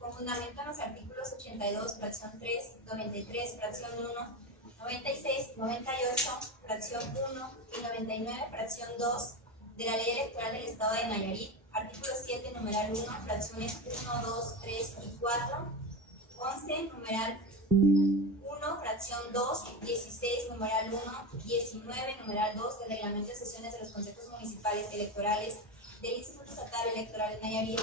con fundamento en los artículos 82, fracción 3, 93, fracción 1, 96, 98, fracción 1 y 99, fracción 2 de la Ley Electoral del Estado de Nayarit, artículo 7, numeral 1, fracciones 1, 2, 3 y 4, 11, numeral 1, fracción 2, 16, numeral 1, 19, numeral 2 del Reglamento de Sesiones de los Consejos Municipales Electorales del Instituto Estatal Electoral de Nayarit,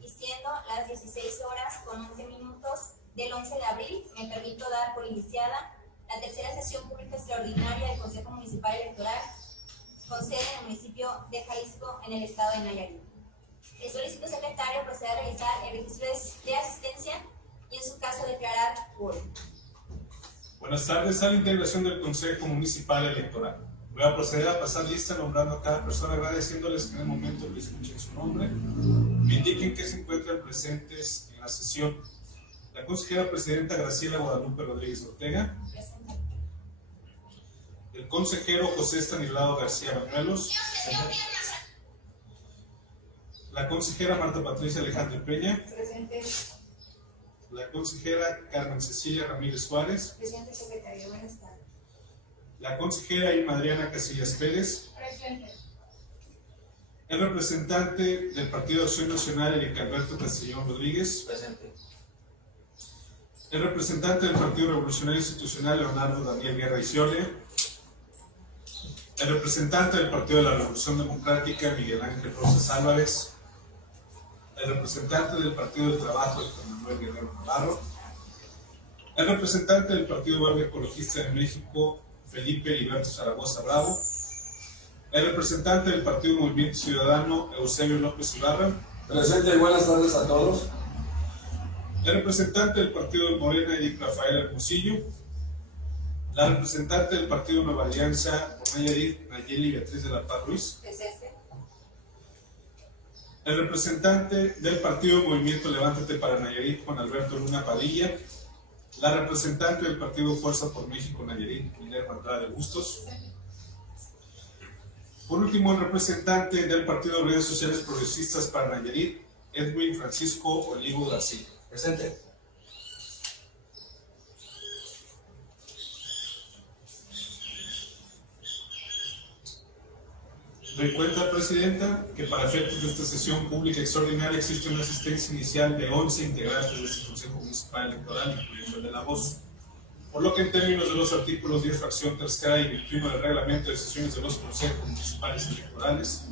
y siendo las 16 horas con 11 minutos del 11 de abril, me permito dar por iniciada la tercera sesión pública extraordinaria del Consejo Municipal Electoral con sede en el municipio de Jalisco, en el estado de Nayarit. El solicito secretario procede a realizar el registro de asistencia y en su caso declarar quórum. Buenas tardes, a la integración del Consejo Municipal Electoral. Voy a proceder a pasar lista nombrando a cada persona, agradeciéndoles que en el momento que escuchen su nombre me indiquen que se encuentran presentes en la sesión. La consejera presidenta Graciela Guadalupe Rodríguez Ortega. Presente. El consejero José Estanislao García Bañuelos. La consejera Marta Patricia Alejandra Peña. Presente. La consejera Carmen Cecilia Ramírez Juárez. Presidente secretario, buenas tardes. La consejera Irma Adriana Casillas Pérez. Presente. El representante del Partido Acción Nacional, Eric Alberto Castellón Rodríguez. Presente. El representante del Partido Revolucionario Institucional, Leonardo Daniel Guerra Isiole. El representante del Partido de la Revolución Democrática, Miguel Ángel Rosas Álvarez. El representante del Partido del Trabajo, Héctor Manuel Guerrero Navarro. El representante del Partido Verde Ecologista de México, Felipe Heriberto Zaragoza Bravo. El representante del Partido Movimiento Ciudadano, Eusebio López Ibarra. Presente y buenas tardes a todos. El representante del Partido de Morena, Edith Rafael Hermosillo. La representante del Partido Nueva Alianza, por Nayarit, Nayeli Beatriz de la Paz Ruiz. Presente. El representante del Partido Movimiento Levántate para Nayarit, Juan Alberto Luna Padilla. La representante del Partido Fuerza por México Nayarit, Minerva Andrade Bustos. Por último, el representante del Partido de Redes Sociales Progresistas para Nayarit, Edwin Francisco Olivo García. Presente. Doy cuenta, Presidenta, que para efectos de esta sesión pública extraordinaria existe una asistencia inicial de 11 integrantes de este Consejo Municipal Electoral, incluyendo el de la voz. Por lo que en términos de los artículos 10, fracción 3K y 21 del Reglamento de Sesiones de los Consejos Municipales Electorales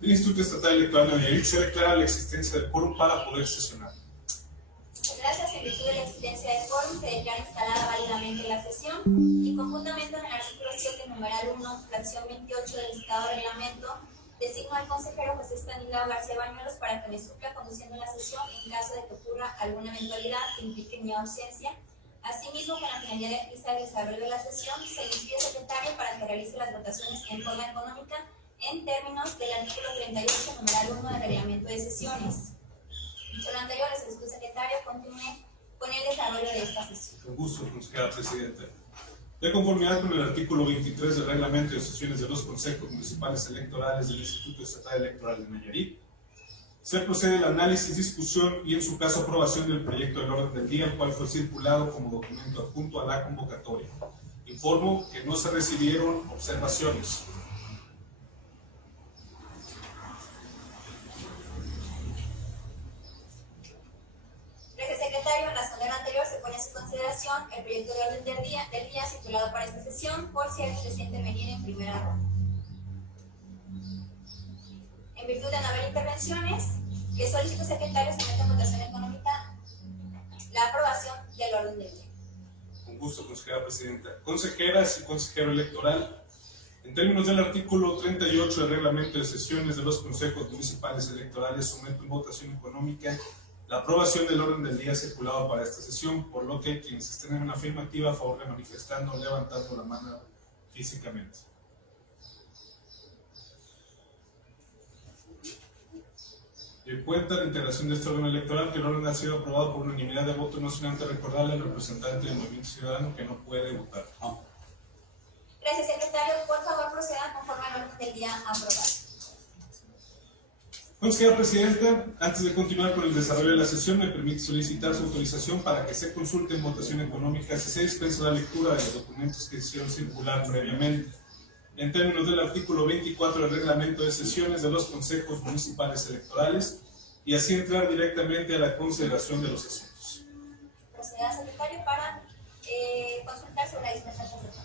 del Instituto Estatal Electoral de Nayarit, se declara la existencia de quórum para poder sesionar. Gracias, en virtud de la existencia de quórum, se declara instalada válidamente la sesión y con fundamento en el artículo 7, numeral 1, fracción 28 del citado reglamento, designo al consejero José Estanislao García Bañuelos para que me supla conduciendo la sesión en caso de que ocurra alguna eventualidad que implique mi ausencia. Asimismo, con la finalidad de agilizar el desarrollo de la sesión, se le pide secretario para que realice las votaciones en forma económica en términos del artículo 38, numeral 1 del reglamento de sesiones. Dicho lo anterior, el solicito secretario continúe con el desarrollo de esta sesión. Con gusto, consejera presidenta. De conformidad con el artículo 23 del Reglamento de Sesiones de los Consejos Municipales Electorales del Instituto Estatal Electoral de Nayarit, se procede al análisis, discusión y, en su caso, aprobación del proyecto del orden del día, el cual fue circulado como documento adjunto a la convocatoria. Informo que no se recibieron observaciones. Gracias, secretario. En razón de lo anterior, se pone a su consideración el proyecto de orden del día circulado para esta sesión, por si alguien desea intervenir en primera ronda. En virtud de no haber intervenciones, le solicito, secretario, se meta en votación económica la aprobación del orden del día. Con gusto, consejera presidenta. Consejeras y consejero electoral, en términos del artículo 38 del Reglamento de Sesiones de los Consejos Municipales Electorales, someto en votación económica la aprobación del orden del día circulado para esta sesión, por lo que quienes estén en una afirmativa, a favor de manifestando o levantando la mano físicamente. En cuenta de integración de este orden electoral, que el orden ha sido aprobado por unanimidad de voto, no sin antes recordarle al representante del Movimiento Ciudadano que no puede votar. Gracias, secretario. Por favor, proceda conforme al orden del día aprobado. Consejera Presidenta, antes de continuar con el desarrollo de la sesión, me permite solicitar su autorización para que se consulte en votación económica si se dispensa la lectura de los documentos que se hicieron circular previamente, en términos del artículo 24 del reglamento de sesiones de los consejos municipales electorales, y así entrar directamente a la consideración de los asuntos. Proceda, secretario, para consultar sobre la dispensación de voto.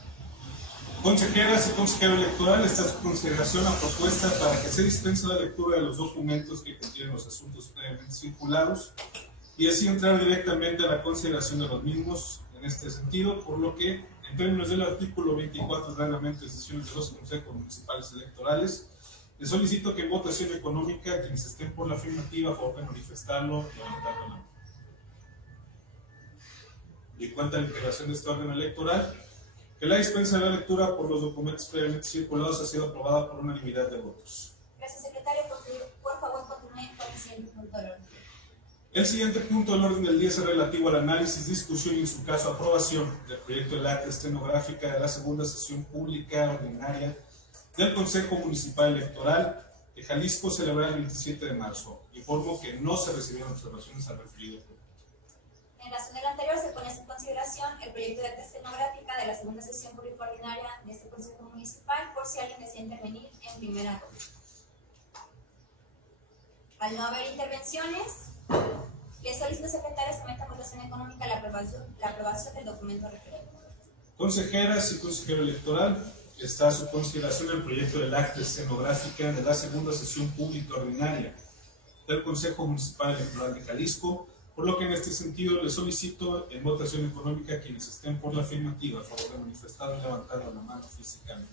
Consejeras y consejero electoral, está a su consideración la propuesta para que se dispense la lectura de los documentos que contienen los asuntos previamente circulados y así entrar directamente a la consideración de los mismos en este sentido, por lo que, en términos del artículo 24 del reglamento de sesiones de los consejos municipales electorales, les solicito que en votación económica quienes estén por la afirmativa favor de manifestarlo levantando la mano. Y en cuanto a la integración de este orden electoral, que la dispensa de la lectura por los documentos previamente circulados ha sido aprobada por unanimidad de votos. Gracias, secretario. Por favor, continúe con el siguiente punto del orden. El siguiente punto del orden del día es el relativo al análisis, discusión y en su caso aprobación del proyecto del acta estenográfica de la segunda sesión pública ordinaria del Consejo Municipal Electoral de Jalisco, celebrada el 27 de marzo. Informo que no se recibieron observaciones al referido punto. En razón del anterior, se pone a su consideración el proyecto de acta estenográfica de la segunda sesión pública ordinaria de este Consejo Municipal, por si alguien desea intervenir en primera ronda. Al no haber intervenciones, le solicito, secretario, someta a votación económica la aprobación del documento referido. Consejeras y consejero electoral, está a su consideración el proyecto del acta estenográfica de la segunda sesión pública ordinaria del Consejo Municipal Electoral de Jalisco, por lo que en este sentido le solicito en votación económica quienes estén por la afirmativa a favor de manifestar levantando la mano físicamente.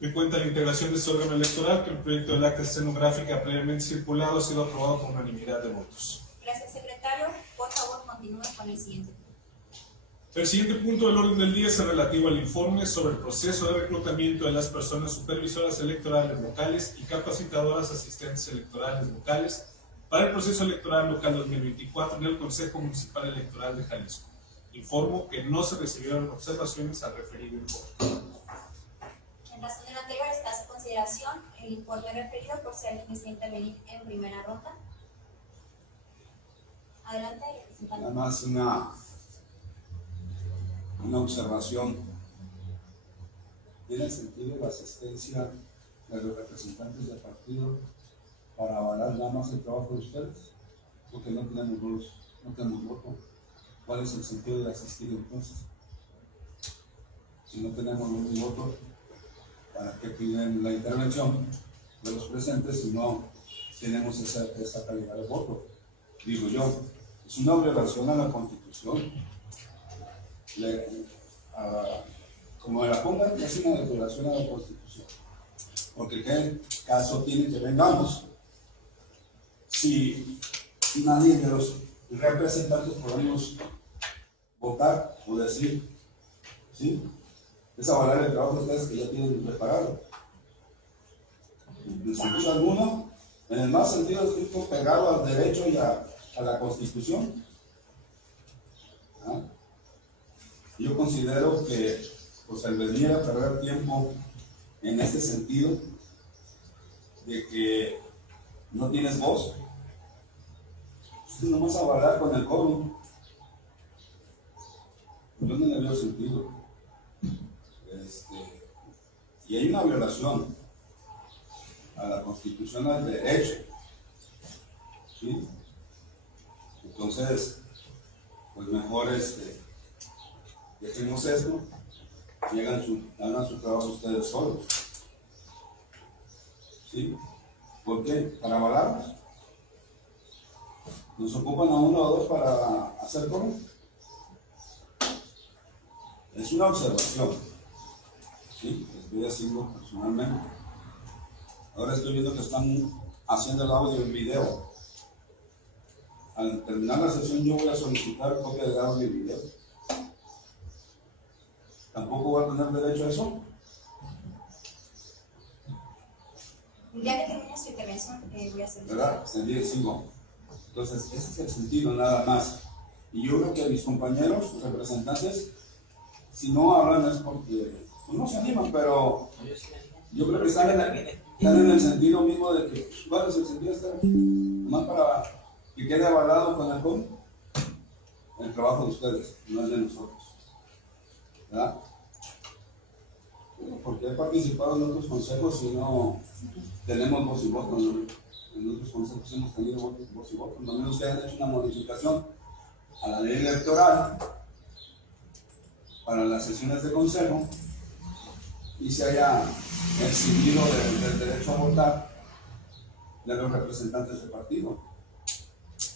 Me cuenta la integración de este órgano electoral que el proyecto del acta estenográfica previamente circulado ha sido aprobado por unanimidad de votos. Gracias, secretario. Por favor, continúe con el siguiente. El siguiente punto del orden del día es el relativo al informe sobre el proceso de reclutamiento de las personas supervisoras electorales locales y capacitadoras asistentes electorales locales para el proceso electoral local 2024 en el Consejo Municipal Electoral de Jalisco. Informo que no se recibieron observaciones al referido informe. En razón de lo anterior, está a su consideración el informe referido por si alguien desea intervenir en primera ronda. Adelante, representante. Nada más una observación. ¿Tiene sentido la asistencia de los representantes del partido para avalar nada más el trabajo de ustedes? Porque no tenemos voto. ¿Cuál es el sentido de asistir entonces? Si no tenemos ningún voto, ¿para qué piden la intervención de los presentes si no tenemos esa calidad de voto? Digo yo, es una violación a la Constitución. Como me la pongan, es una violación a la Constitución. Porque ¿qué caso tiene que vengamos si nadie de los representantes podemos votar o decir, ¿sí? Es avalar el trabajo de ustedes que ya tienen preparado? ¿En sentido alguno? En el más sentido estricto, pegado al derecho y a la Constitución. ¿Ah? Yo considero que pues el venir a perder tiempo en este sentido de que no tienes voz, pues nomás avalar con el quórum. Yo no le veo sentido. Y hay una violación a la Constitución, al derecho, ¿sí? Entonces, pues mejor dejemos esto y hagan su trabajo ustedes solos, ¿sí? ¿Por qué? ¿Para avalarnos? ¿Nos ocupan a uno o dos para hacer cómo? Es una observación, ¿sí? Estoy haciendo personalmente. Ahora estoy viendo que están haciendo el audio y el video. Al terminar la sesión yo voy a solicitar copia del audio y video. ¿Tampoco voy a tener derecho a eso? Ya que termine su intervención, voy a hacer. ¿Verdad? Sigo. Entonces, ese es el sentido, nada más. Y yo creo que mis compañeros, representantes, si no hablan es porque pues no se animan, pero Yo creo que están en el sentido mismo de que, ¿cuál es el sentido? Nomás para que quede avalado con el CON, el trabajo de ustedes, no es de nosotros, ¿verdad? Porque he participado en otros consejos y no tenemos voz y voto, ¿no? En otros consejos hemos tenido voz y voto, no menos que hayan hecho una modificación a la ley electoral para las sesiones de consejo y se haya eximido del derecho a votar de los representantes del partido.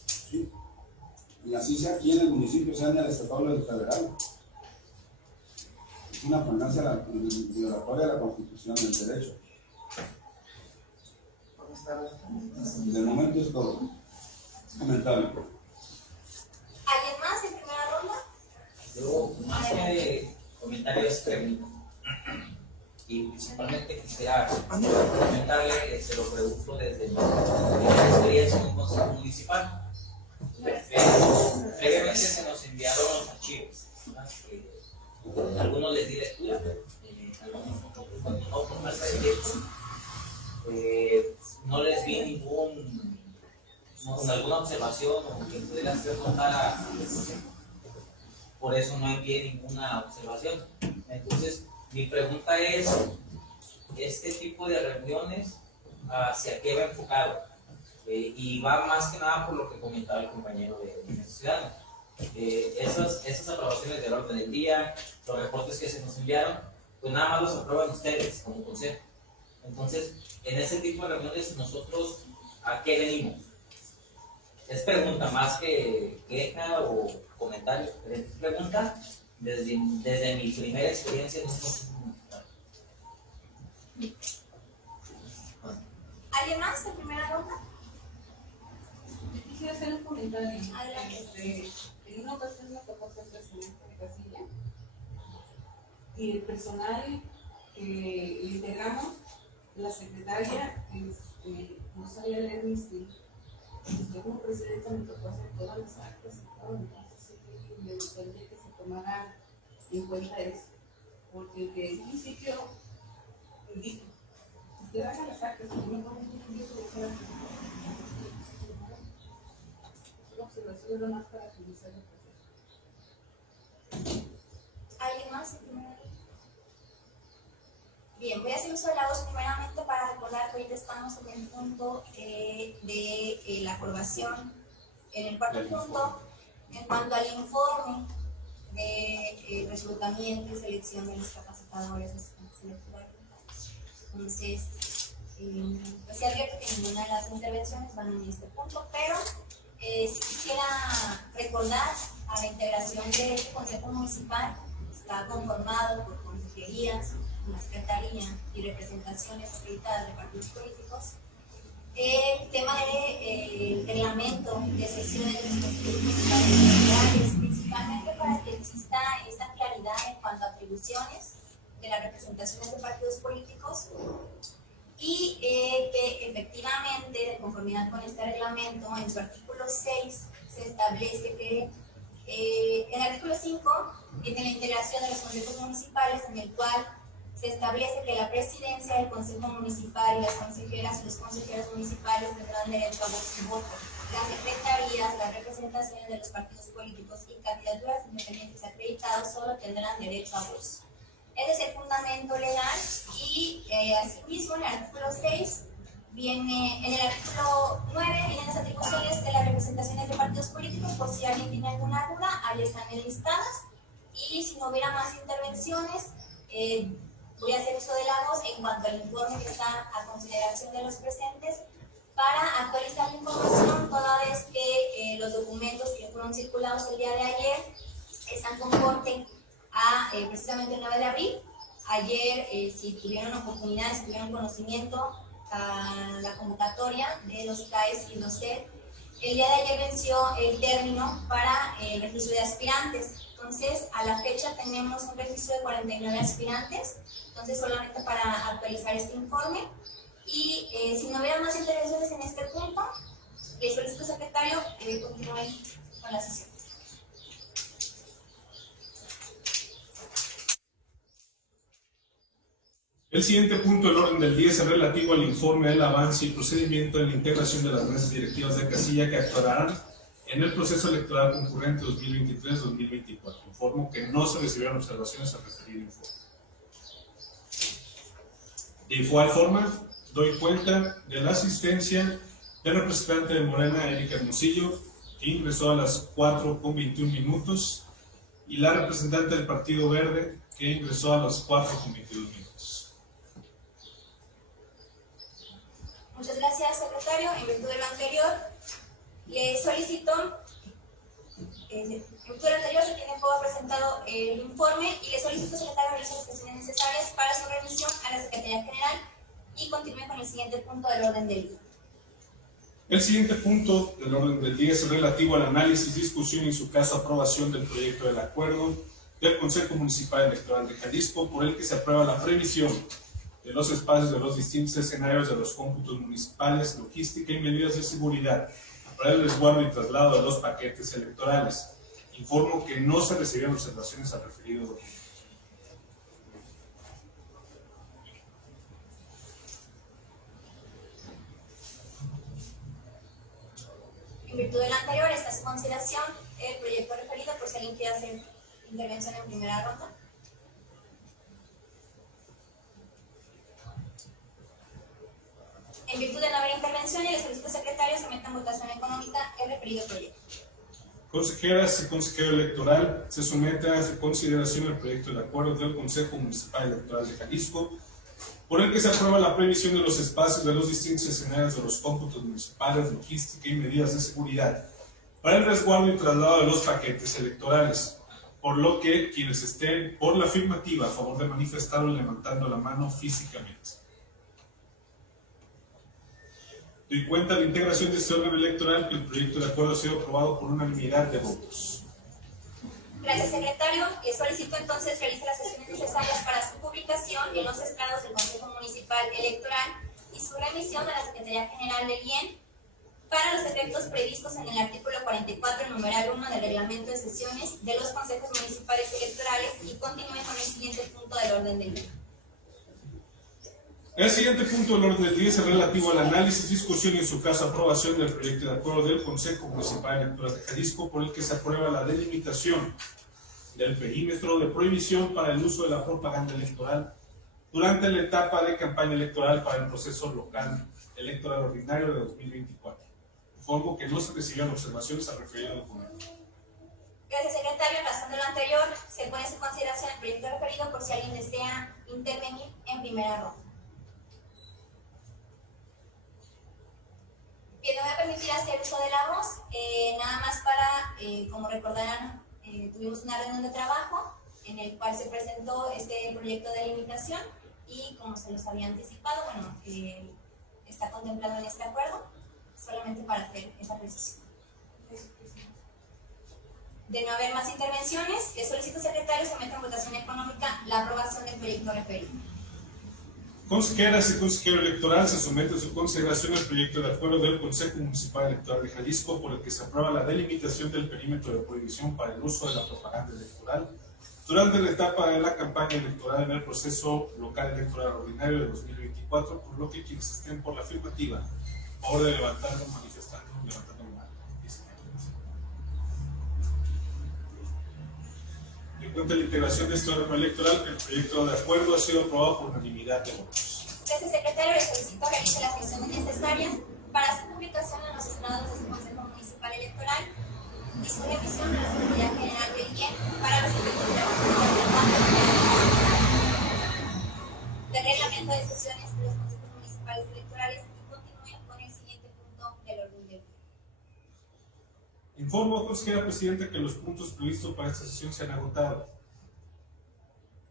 ¿Sí? Y así sea aquí en el municipio, sea en el estatal o en el federal. Es una flagrancia violatoria de la Constitución del derecho. De momento es todo. Comentario. ¿Alguien más en primera ronda? Yo, más que comentarios, pregunto. Y principalmente quisiera comentarle que se lo pregunto desde mi experiencia en un consejo municipal. Previamente se nos enviaron los archivos, algunos les di lectura, algunos no por falta de tiempo. No les vi alguna observación o que pudiera ser notada al consejo. Por eso no envié ninguna observación. Entonces, mi pregunta es, ¿este tipo de reuniones hacia qué va enfocado? Y va más que nada por lo que comentaba el compañero de Ciudadano. Esas aprobaciones del orden del día, los reportes que se nos enviaron, pues nada más los aprueban ustedes como consejo. Entonces, en ese tipo de reuniones, nosotros, ¿a qué venimos? Es pregunta más que queja o comentario. Es pregunta desde mi primera experiencia en un consejo municipal. ¿Alguien más en primera ronda? Quisiera hacer un comentario. Adelante. En una ocasión me tocó ser presidente de casilla y el personal que integramos, la secretaria no sabía leer ni escribir. Yo como presidenta me tocó hacer todas las actas y todo, entonces sí, me gustaría que se tomara en cuenta eso, porque desde el principio dijo, usted haga las actas, y no vamos a un libro de cada observación lo más para agilizar el proceso. ¿Alguien más en primera ronda? Bien, voy a hacer uso de la voz primeramente para recordar que ahorita estamos en el punto de la aprobación. En el cuarto punto, en cuanto al informe de reclutamiento y selección de los capacitadores electorales. Entonces, pues se ha abierto que ninguna de las intervenciones van en este punto, pero si quisiera recordar a la integración de este Consejo Municipal, está conformado por consejerías, una secretaría y representaciones acreditadas de partidos políticos. El tema del reglamento de sesiones de los consejos municipales electorales, principalmente para que exista esta claridad en cuanto a atribuciones de las representaciones de partidos políticos y que efectivamente, de conformidad con este reglamento, en su artículo 6 se establece que en el artículo 5 viene la integración de los consejos municipales, en el cual se establece que la presidencia del consejo municipal y las consejeras y los consejeros municipales tendrán derecho a voz y voto. Las secretarías, las representaciones de los partidos políticos y candidaturas independientes acreditados solo tendrán derecho a voz. Ese es el fundamento legal y asimismo en el artículo 6 viene, en el artículo 9 vienen las atribuciones de las representaciones de partidos políticos, por si alguien tiene alguna duda, ahí están enlistadas. Y si no hubiera más intervenciones, voy a hacer uso de la voz en cuanto al informe que está a consideración de los presentes para actualizar la información, toda vez que los documentos que fueron circulados el día de ayer están con corte a precisamente el 9 de abril. Ayer, si tuvieron oportunidad, si tuvieron conocimiento a la convocatoria de los CAES y los CEP, el día de ayer venció el término para el registro de aspirantes. Entonces, a la fecha tenemos un registro de 49 aspirantes, entonces solamente para actualizar este informe. Y si no hubiera más intervenciones en este punto, le solicito, secretario, que continúe con la sesión. El siguiente punto del orden del día es el relativo al informe del avance y procedimiento en la integración de las mesas directivas de casilla que actuarán en el proceso electoral concurrente 2023-2024. Informo que no se recibieron observaciones al referido informe. De igual forma, doy cuenta de la asistencia del representante de Morena, Erika Hermosillo, que ingresó a las 4:21, y la representante del Partido Verde, que ingresó a las 4:22. Muchas gracias, secretario. En virtud de lo anterior, le solicito, se tiene por presentado el informe y le solicito, secretario, realizar las gestiones necesarias para su remisión a la Secretaría General y continúe con el siguiente punto del orden del día. El siguiente punto del orden del día es relativo al análisis, discusión y en su caso aprobación del proyecto del acuerdo del Consejo Municipal Electoral de Jalisco, por el que se aprueba la previsión de los espacios de los distintos escenarios de los cómputos municipales, logística y medidas de seguridad para el resguardo y traslado de los paquetes electorales. Informo que no se recibieron observaciones al referido documento. En virtud de lo anterior, está a su consideración el proyecto referido, por si alguien quiere hacer intervención en primera ronda. En virtud de no haber intervención, y le solicito al secretario someta en votación económica el referido proyecto. Consejeras y consejero electoral, se somete a su consideración el proyecto de acuerdo del Consejo Municipal Electoral de Jalisco, por el que se aprueba la previsión de los espacios de los distintos escenarios de los cómputos municipales, logística y medidas de seguridad para el resguardo y traslado de los paquetes electorales, por lo que quienes estén por la afirmativa a favor de manifestarlo levantando la mano físicamente. Doy cuenta de la integración de este órgano electoral que el proyecto de acuerdo ha sido aprobado por unanimidad de votos. Gracias, secretario. Le solicito entonces realice las sesiones necesarias para su publicación en los estrados del Consejo Municipal Electoral y su remisión a la Secretaría General del IEN para los efectos previstos en el artículo 44, numeral 1 del Reglamento de Sesiones de los Consejos Municipales Electorales, y continúe con el siguiente punto del orden del día. El siguiente punto del orden del día es el relativo al análisis, discusión y en su caso aprobación del proyecto de acuerdo del Consejo Municipal Electoral de Jalisco, por el que se aprueba la delimitación del perímetro de prohibición para el uso de la propaganda electoral durante la etapa de campaña electoral para el proceso local electoral ordinario de 2024. Informo que no se recibieron observaciones al referido documento. Gracias, secretario. En razón de lo anterior, se pone en su consideración el proyecto referido por si alguien desea intervenir en primera ronda. Bien, me voy a permitir hacer uso de la voz, nada más para, como recordarán, tuvimos una reunión de trabajo en el cual se presentó este proyecto de limitación y como se los había anticipado, bueno, está contemplado en este acuerdo, solamente para hacer esa precisión. De no haber más intervenciones, le solicito, secretario, someta en votación económica la aprobación del proyecto referido. Consejeras y consejero electoral, se somete a su consideración el proyecto de acuerdo del Consejo Municipal Electoral de Jalisco, por el que se aprueba la delimitación del perímetro de prohibición para el uso de la propaganda electoral durante la etapa de la campaña electoral en el proceso local electoral ordinario de 2024, por lo que quienes estén por la afirmativa, a favor de levantarlo, manifestando, levantando la mano. En cuenta de la integración de este órgano electoral, el proyecto de acuerdo ha sido aprobado por unanimidad de votos. Gracias, secretario. Le solicito realice las gestiones necesarias para su publicación en los estrados de su Consejo Municipal Electoral y su remisión a la Secretaría General del IEN para los efectos de la del Reglamento de Sesiones de los Consejos Municipales Electorales, y continúen con el siguiente punto del orden del día. Informo, consejera presidenta, que los puntos previstos para esta sesión se han agotado.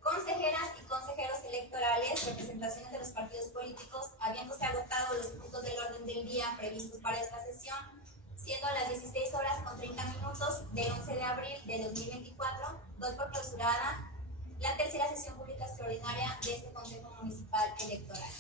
Consejeras y consejeros electorales, representaciones de los partidos políticos, habiéndose agotado los puntos del orden del día previstos para esta sesión, siendo las 16:30 del 11 de abril de 2024, doy por clausurada la tercera sesión pública extraordinaria de este Consejo Municipal Electoral.